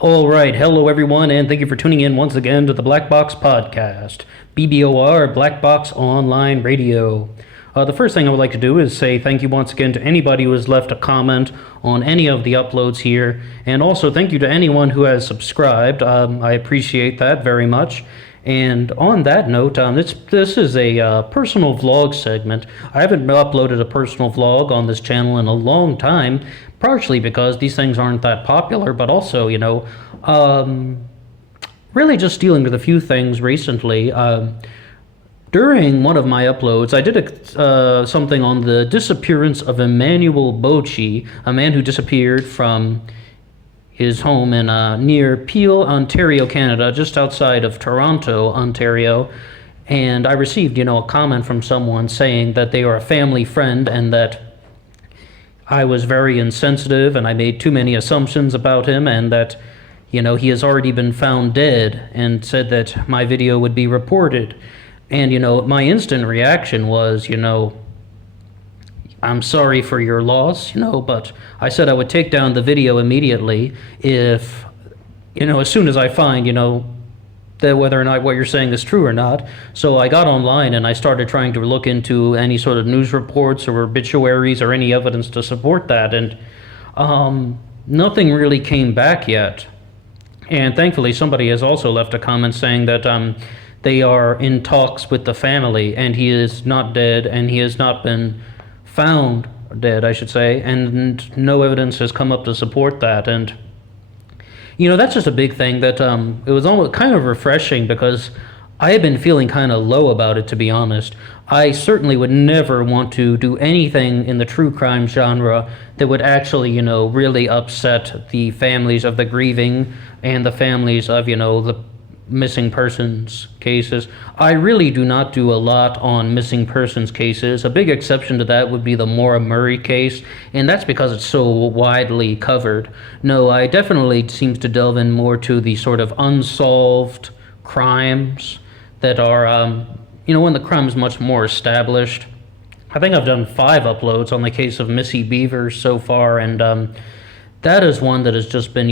All right, hello everyone, and thank you for tuning in once again to the Black Box Podcast, BBOR, Black Box Online Radio. The first thing I would like to do is say thank you once again to anybody who has left a comment on any of the uploads here, and also thank you to anyone who has subscribed. I appreciate that very much. And on that note, this is a personal vlog segment. I haven't uploaded a personal vlog on this channel in a long time, partially because these things aren't that popular, but also, really just dealing with a few things recently. During one of my uploads, I did something on the disappearance of Emmanuel Bochy, a man who disappeared from his home in near Peel, Ontario, Canada, just outside of Toronto, Ontario. And I received, a comment from someone saying that they are a family friend and that I was very insensitive and I made too many assumptions about him and that, he has already been found dead, and said that my video would be reported. And, my instant reaction was, I'm sorry for your loss, but I said I would take down the video immediately if, as soon as I find, that whether or not what you're saying is true or not. So I got online and I started trying to look into any sort of news reports or obituaries or any evidence to support that, and nothing really came back yet. And thankfully, somebody has also left a comment saying that they are in talks with the family, and he is not dead, and he has not been found dead, I should say, and no evidence has come up to support that. And that's just a big thing that it was almost kind of refreshing, because I had been feeling kind of low about it, to be honest. I certainly would never want to do anything in the true crime genre that would actually, really upset the families of the grieving and the families of, the missing persons cases. I really do not do a lot on missing persons cases. A big exception to that would be the Maura Murray case, and that's because it's so widely covered. No, I definitely seems to delve in more to the sort of unsolved crimes that are, when the crime is much more established. I think I've done 5 uploads on the case of Missy Beavers so far, and that is one that has just been,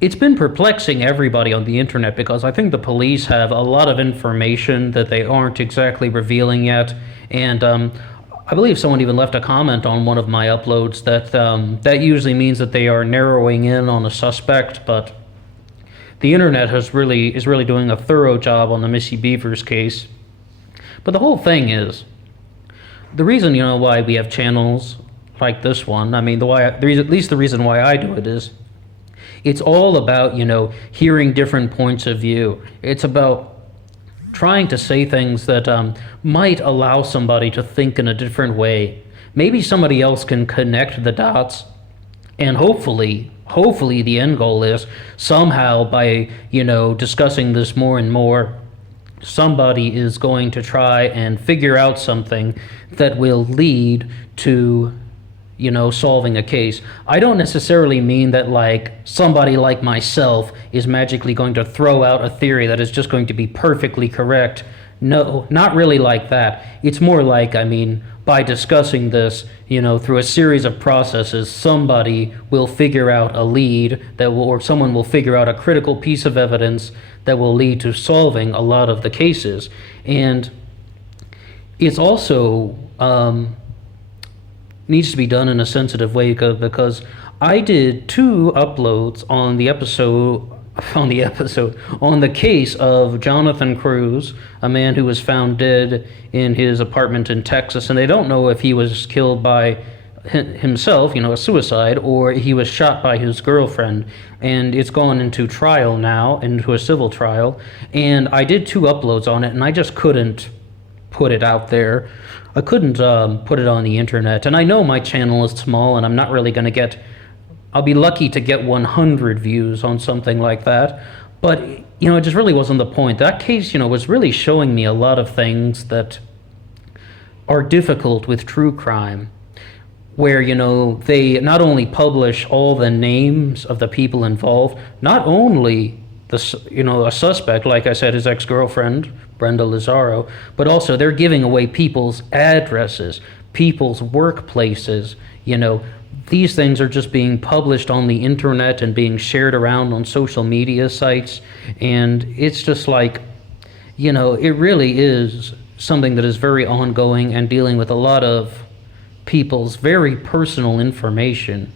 it's been perplexing everybody on the internet, because I think the police have a lot of information that they aren't exactly revealing yet. And I believe someone even left a comment on one of my uploads that that usually means that they are narrowing in on a suspect, but the internet is really doing a thorough job on the Missy Beavers case. But the whole thing is, the reason, why we have channels like this one, at least the reason why I do it is, it's all about, hearing different points of view. It's about trying to say things that might allow somebody to think in a different way. Maybe somebody else can connect the dots, and hopefully the end goal is somehow by, discussing this more and more, somebody is going to try and figure out something that will lead to solving a case. I don't necessarily mean that somebody like myself is magically going to throw out a theory that is just going to be perfectly correct. No, not really like that. It's more like, by discussing this, through a series of processes, somebody will figure out a lead or someone will figure out a critical piece of evidence that will lead to solving a lot of the cases. And it's also, needs to be done in a sensitive way, because I did 2 uploads on the case of Jonathan Cruz, a man who was found dead in his apartment in Texas, and they don't know if he was killed by himself, a suicide, or he was shot by his girlfriend. And it's gone into trial now, into a civil trial, and I did 2 uploads on it, and I just couldn't put it out there. I couldn't put it on the internet, and I know my channel is small, and I'm not really going to get, I'll be lucky to get 100 views on something like that, but, it just really wasn't the point. That case, was really showing me a lot of things that are difficult with true crime, where, they not only publish all the names of the people involved, not only a suspect, like I said, his ex-girlfriend, Brenda Lazaro, but also they're giving away people's addresses, people's workplaces, You know, these things are just being published on the internet and being shared around on social media sites. And it's just like, it really is something that is very ongoing and dealing with a lot of people's very personal information.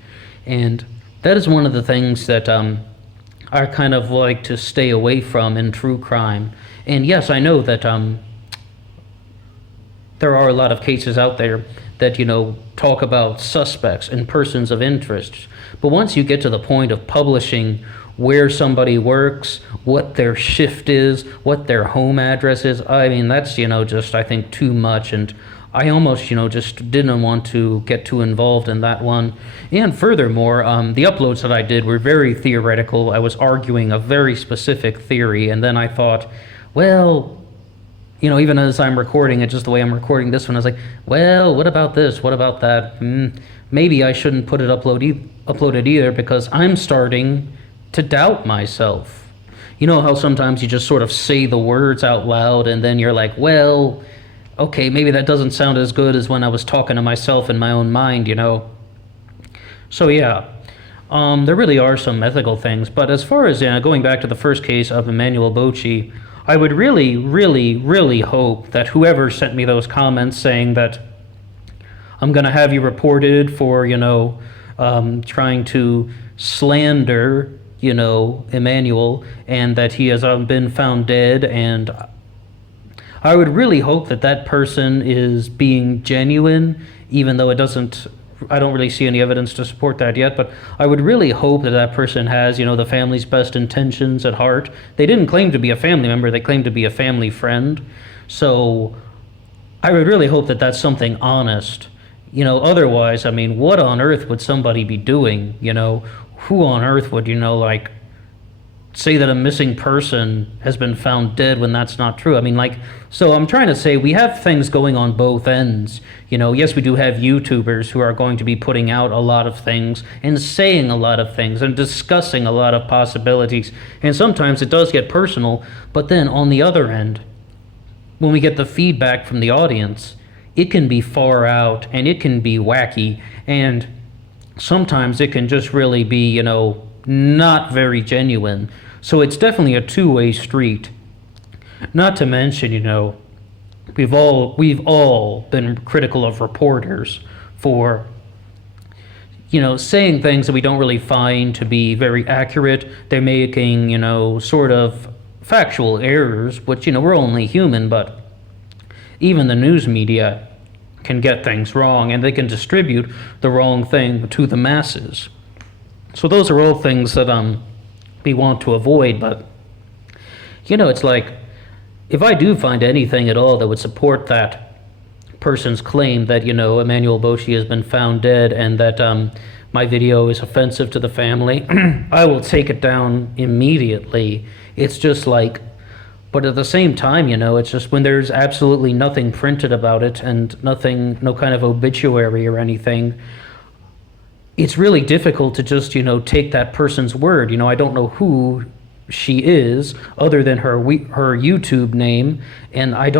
And that is one of the things that I kind of like to stay away from in true crime. And yes, I know that there are a lot of cases out there that, talk about suspects and persons of interest. But once you get to the point of publishing where somebody works, what their shift is, what their home address is, I mean, that's, just, I think, too much. And I almost, just didn't want to get too involved in that one. And furthermore, the uploads that I did were very theoretical. I was arguing a very specific theory, and then I thought, well, even as I'm recording it, just the way I'm recording this one, I was like, well, what about this? What about that? Maybe I shouldn't put it uploaded either, because I'm starting to doubt myself. You know how sometimes you just sort of say the words out loud, and then you're like, well, okay, maybe that doesn't sound as good as when I was talking to myself in my own mind, So yeah, there really are some ethical things. But as far as going back to the first case of Emanuel Bocci, I would really, really, really hope that whoever sent me those comments saying that I'm going to have you reported for, trying to slander, Emanuel, and that he has been found dead, and I would really hope that that person is being genuine, even though I don't really see any evidence to support that yet, but I would really hope that that person has, the family's best intentions at heart. They didn't claim to be a family member, they claimed to be a family friend. So I would really hope that that's something honest. Otherwise, I mean, what on earth would somebody be doing? Who on earth would, say that a missing person has been found dead when that's not true? I mean, so I'm trying to say we have things going on both ends. Yes, we do have YouTubers who are going to be putting out a lot of things and saying a lot of things and discussing a lot of possibilities. And sometimes it does get personal, but then on the other end, when we get the feedback from the audience, it can be far out and it can be wacky, and sometimes it can just really be, not very genuine. So it's definitely a two-way street. Not to mention, we've all been critical of reporters for, saying things that we don't really find to be very accurate. They're making, sort of factual errors, which, we're only human, but even the news media can get things wrong, and they can distribute the wrong thing to the masses. So those are all things that we want to avoid, but it's like, if I do find anything at all that would support that person's claim that, Emanuel Bocci has been found dead and that my video is offensive to the family, I will take it down immediately. It's just like, but at the same time, it's just when there's absolutely nothing printed about it and nothing, no kind of obituary or anything, it's really difficult to just, take that person's word. I don't know who she is other than her YouTube name, and I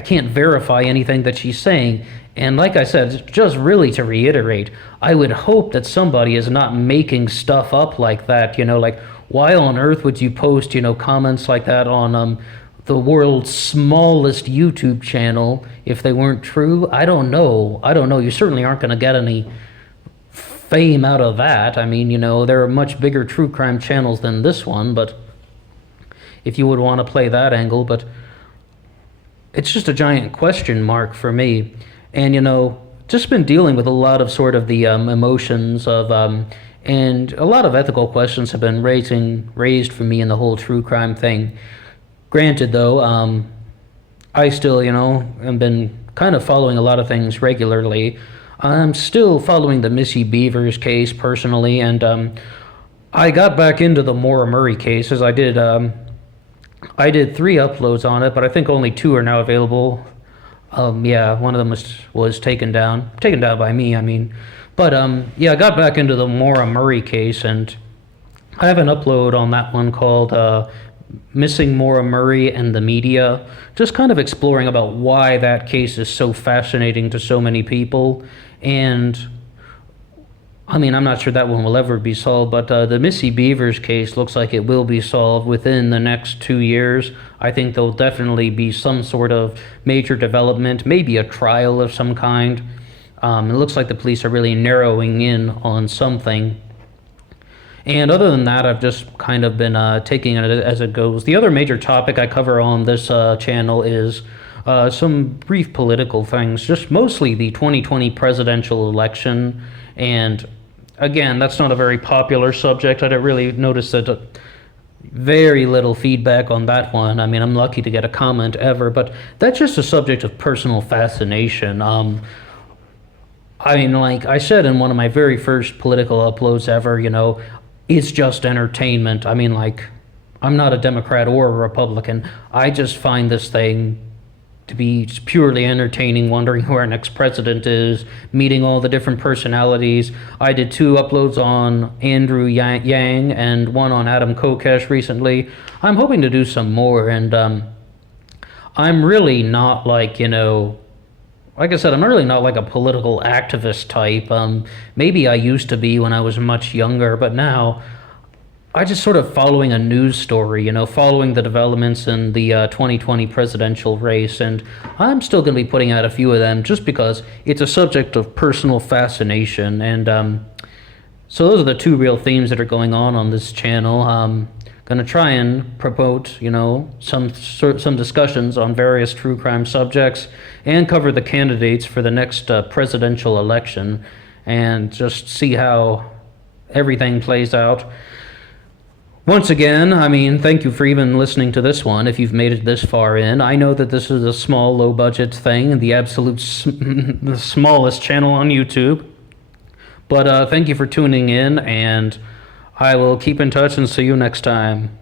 can't verify anything that she's saying. And like I said, just really to reiterate, I would hope that somebody is not making stuff up like that, like, why on earth would you post, comments like that on the world's smallest YouTube channel if they weren't true? I don't know. You certainly aren't going to get any fame out of that. I mean, there are much bigger true crime channels than this one, but if you would want to play that angle, but it's just a giant question mark for me. And, just been dealing with a lot of sort of the emotions of, and a lot of ethical questions have been raised for me in the whole true crime thing. Granted, though, I still, have been kind of following a lot of things regularly. I'm still following the Missy Beavers case personally, and I got back into the Maura Murray cases. I did 3 uploads on it, but I think only 2 are now available. Yeah, one of them was taken down by me, I mean. But yeah, I got back into the Maura Murray case, and I have an upload on that one called Missing Maura Murray and the Media, just kind of exploring about why that case is so fascinating to so many people. And I mean, I'm not sure that one will ever be solved, but the Missy Beavers case looks like it will be solved within the next 2 years. I think there'll definitely be some sort of major development, maybe a trial of some kind. It looks like the police are really narrowing in on something. And other than that, I've just kind of been taking it as it goes. The other major topic I cover on this channel is some brief political things, just mostly the 2020 presidential election. And again, that's not a very popular subject. I didn't really notice that very little feedback on that one. I mean, I'm lucky to get a comment ever, but that's just a subject of personal fascination. I mean, like I said in one of my very first political uploads ever, it's just entertainment. I mean, like, I'm not a Democrat or a Republican. I just find this thing to be purely entertaining, wondering who our next president is, meeting all the different personalities. I did 2 uploads on Andrew Yang and one on Adam Kokesh recently. I'm hoping to do some more, and I'm really not like I said, I'm really not like a political activist type. Maybe I used to be when I was much younger, but now I just sort of following a news story, following the developments in the 2020 presidential race, and I'm still going to be putting out a few of them just because it's a subject of personal fascination. And so those are the 2 real themes that are going on this channel. Going to try and promote, some discussions on various true crime subjects and cover the candidates for the next presidential election and just see how everything plays out. Once again, I mean, thank you for even listening to this one if you've made it this far in. I know that this is a small, low-budget thing, the absolute the smallest channel on YouTube. But thank you for tuning in, and I will keep in touch and see you next time.